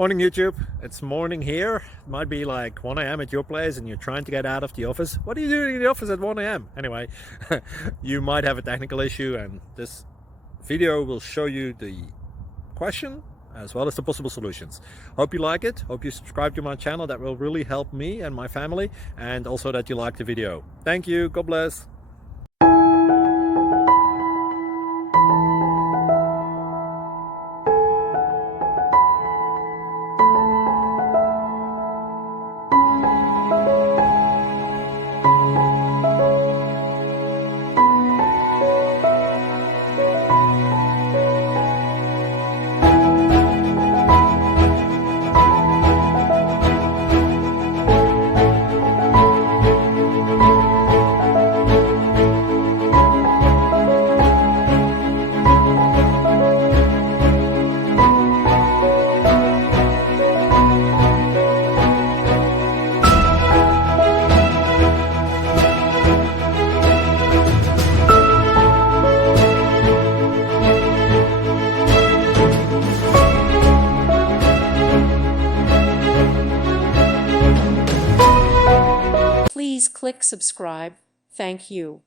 Morning YouTube, it's morning here. It might be like 1 a.m. at your place and you're trying to get out of the office. What are you doing in the office at 1 a.m.? Anyway, you might have a technical issue and this video will show you the question as well as the possible solutions. Hope you like it, hope you subscribe to my channel. That will really help me and my family, and also that you like the video. Thank you, God bless. Please click subscribe. Thank you.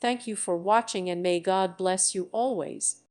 Thank you for watching, and may God bless you always.